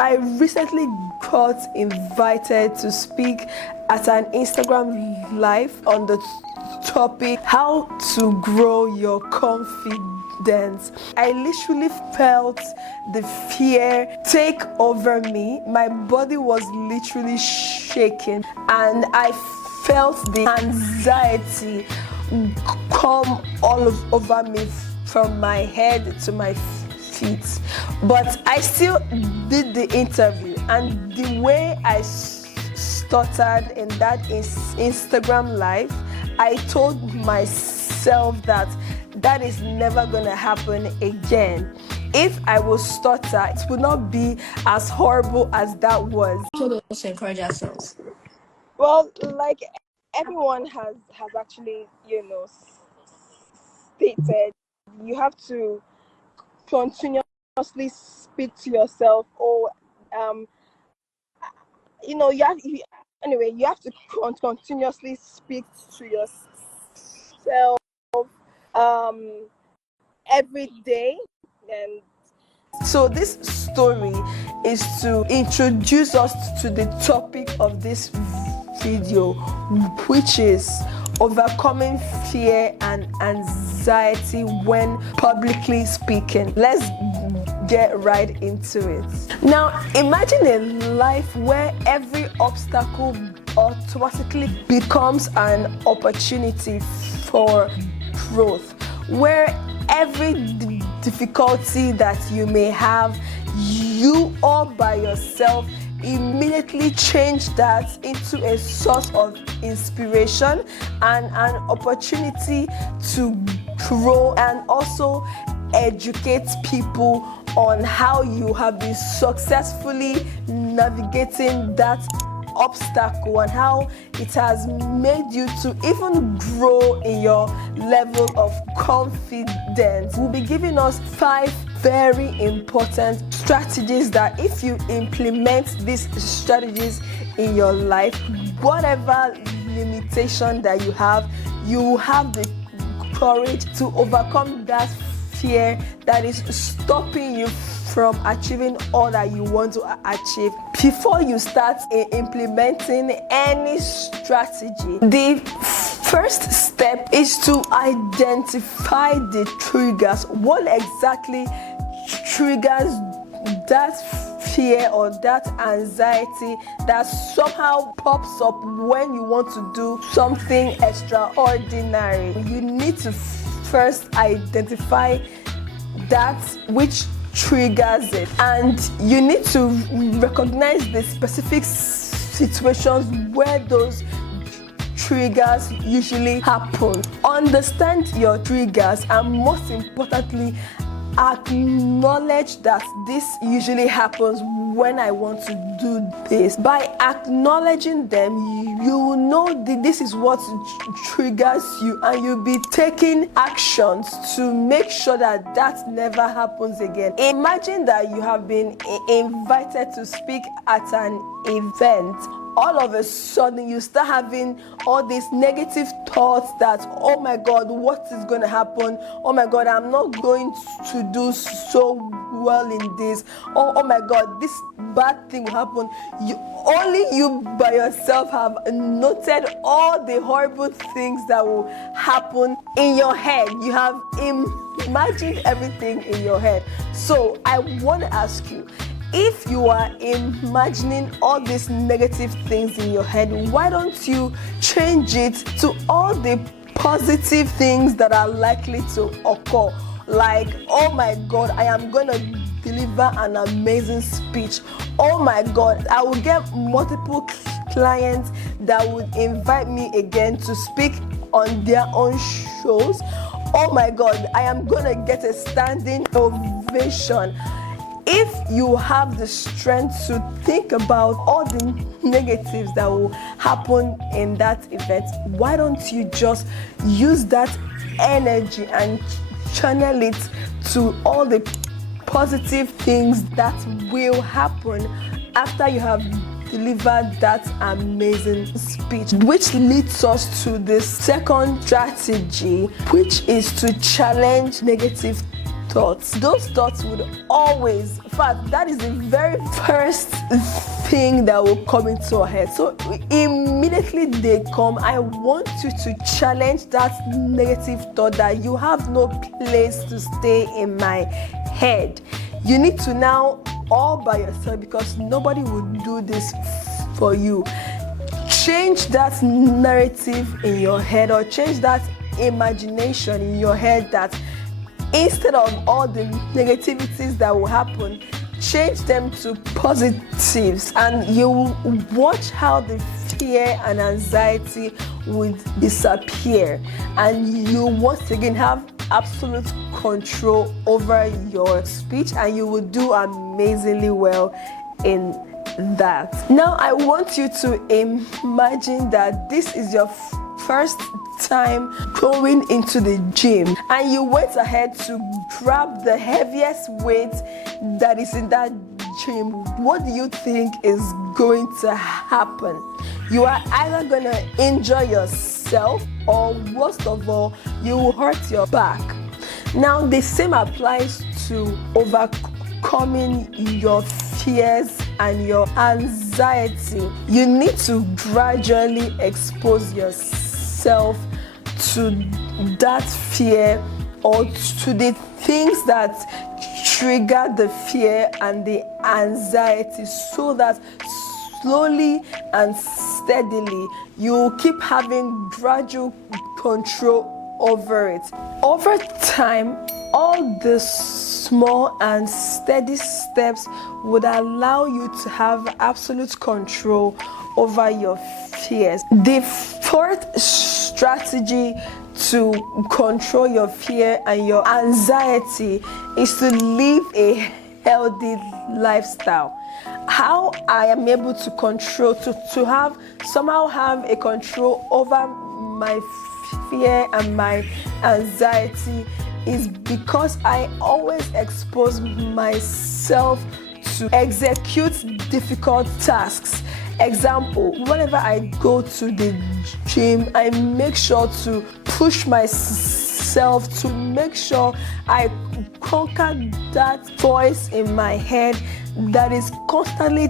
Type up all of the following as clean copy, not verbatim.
I recently got invited to speak at an Instagram live on the topic how to grow your confidence. I literally felt the fear take over me. My body was literally shaking and I felt the anxiety come all over me from my head to my feet. But I still did the interview, and the way I stuttered in that Instagram live, I told myself that that is never gonna happen again. If I will stutter, it would not be as horrible as that was. Told us to encourage ourselves. Well, like everyone has actually, stated, you have to continuously speak to yourself, or you have to continuously speak to yourself every day. And so this story is to introduce us to the topic of this video, which is overcoming fear and anxiety when publicly speaking. Let's get right into it. Now, imagine a life where every obstacle automatically becomes an opportunity for growth, where every difficulty that you may have, you all by yourself immediately change that into a source of inspiration and an opportunity to grow, and also educate people on how you have been successfully navigating that obstacle and how it has made you to even grow in your level of confidence. We'll be giving us 5 very important strategies that if you implement these strategies in your life, whatever limitation that you will have the courage to overcome that fear that is stopping you from achieving all that you want to achieve. Before you start implementing any strategy, the first step is to identify the triggers. What exactly triggers that fear or that anxiety that somehow pops up when you want to do something extraordinary? You need to first identify that which triggers it, and you need to recognize the specific situations where those triggers usually happen. Understand your triggers, and most importantly, acknowledge that this usually happens when I want to do this. By acknowledging them, you will know that this is what triggers you, and you'll be taking actions to make sure that that never happens again. Imagine that you have been invited to speak at an event. All of a sudden you start having all these negative thoughts that, oh my God, what is going to happen? Oh my God, I'm not going to do so well in this. Oh my God, this bad thing will happen. Only you by yourself have noted all the horrible things that will happen in your head. You have imagined everything in your head. So I want to ask you, if you are imagining all these negative things in your head, why don't you change it to all the positive things that are likely to occur? Like, oh my God, I am going to deliver an amazing speech. Oh my God, I will get multiple clients that would invite me again to speak on their own shows. Oh my God, I am going to get a standing ovation. If you have the strength to think about all the negatives that will happen in that event, why don't you just use that energy and channel it to all the positive things that will happen after you have delivered that amazing speech? Which leads us to the second strategy, which is to challenge negative thoughts. Those thoughts would always, in fact, that is the very first thing that will come into our head. So immediately they come, I want you to challenge that negative thought that you have no place to stay in my head. You need to now, all by yourself, because nobody will do this for you, change that narrative in your head, or change that imagination in your head, that instead of all the negativities that will happen, change them to positives, and you watch how the fear and anxiety would disappear, and you once again have absolute control over your speech, and you will do amazingly well in that. Now I want you to imagine that this is your first time going into the gym, and you went ahead to grab the heaviest weight that is in that gym. What do you think is going to happen? You are either going to injure yourself, or worst of all, you will hurt your back. Now the same applies to overcoming your fears and your anxiety. You need to gradually expose yourself to that fear, or to the things that trigger the fear and the anxiety, so that slowly and steadily you will keep having gradual control over it. Over time, all the small and steady steps would allow you to have absolute control over your fears. The fourth strategy to control your fear and your anxiety is to live a healthy lifestyle. How I am able to control, to somehow have a control over my fear and my anxiety, is because I always expose myself to execute difficult tasks. Example, whenever I go to the gym, I make sure to push myself to make sure I conquer that voice in my head that is constantly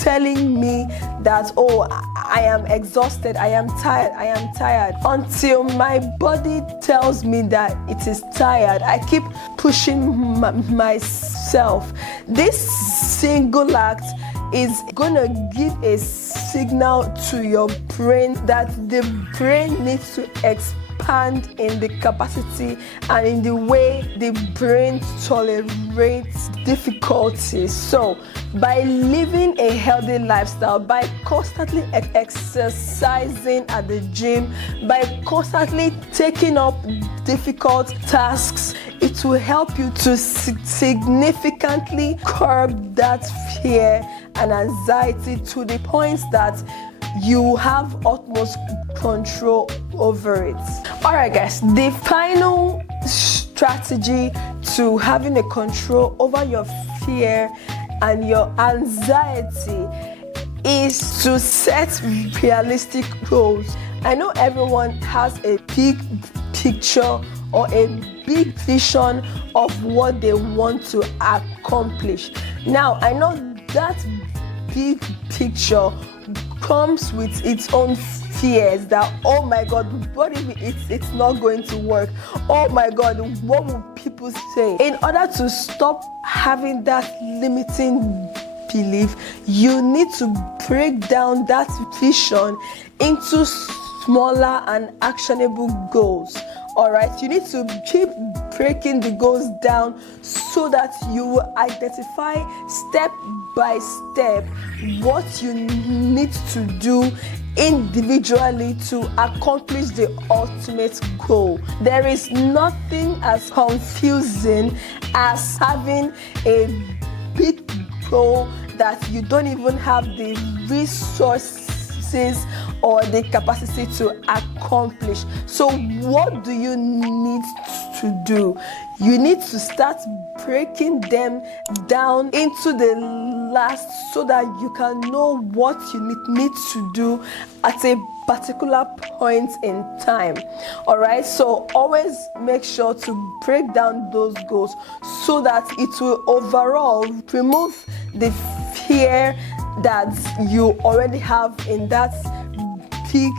telling me that, oh, I am exhausted, I am tired, until my body tells me that it is tired. I keep pushing myself. This single act is gonna give a signal to your brain that the brain needs to expand in the capacity and in the way the brain tolerates difficulties. So by living a healthy lifestyle, by constantly exercising at the gym, by constantly taking up difficult tasks, it will help you to significantly curb that fear and anxiety to the point that you have utmost control over it. Alright guys, the final strategy to having a control over your fear and your anxiety is to set realistic goals. I know everyone has a big picture or a big vision of what they want to accomplish. Now, I know that big picture comes with its own fears that, oh my God, what if it's not going to work? Oh my God, what will people say? In order to stop having that limiting belief, you need to break down that vision into smaller and actionable goals. All right, you need to keep breaking the goals down so that you will identify step by step what you need to do individually to accomplish the ultimate goal. There is nothing as confusing as having a big goal that you don't even have the resources abilities or the capacity to accomplish. So what do you need to do? You need to start breaking them down into the last so that you can know what you need to do at a particular point in time. All right, so always make sure to break down those goals so that it will overall remove the fear that you already have in that big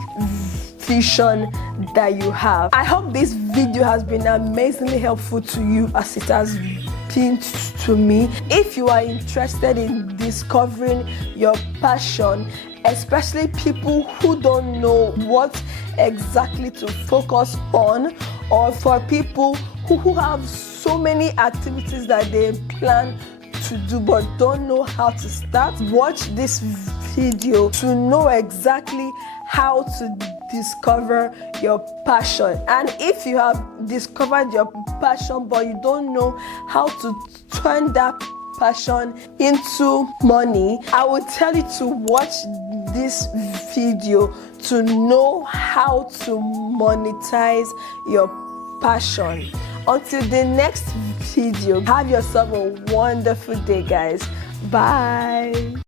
vision that you have. I hope this video has been amazingly helpful to you as it has been to me. If you are interested in discovering your passion, especially people who don't know what exactly to focus on, or for people who have so many activities that they plan to do but don't know how to start, watch this video to know exactly how to discover your passion. And if you have discovered your passion but you don't know how to turn that passion into money, I will tell you to watch this video to know how to monetize your passion. Until the next video, have yourself a wonderful day, guys. Bye.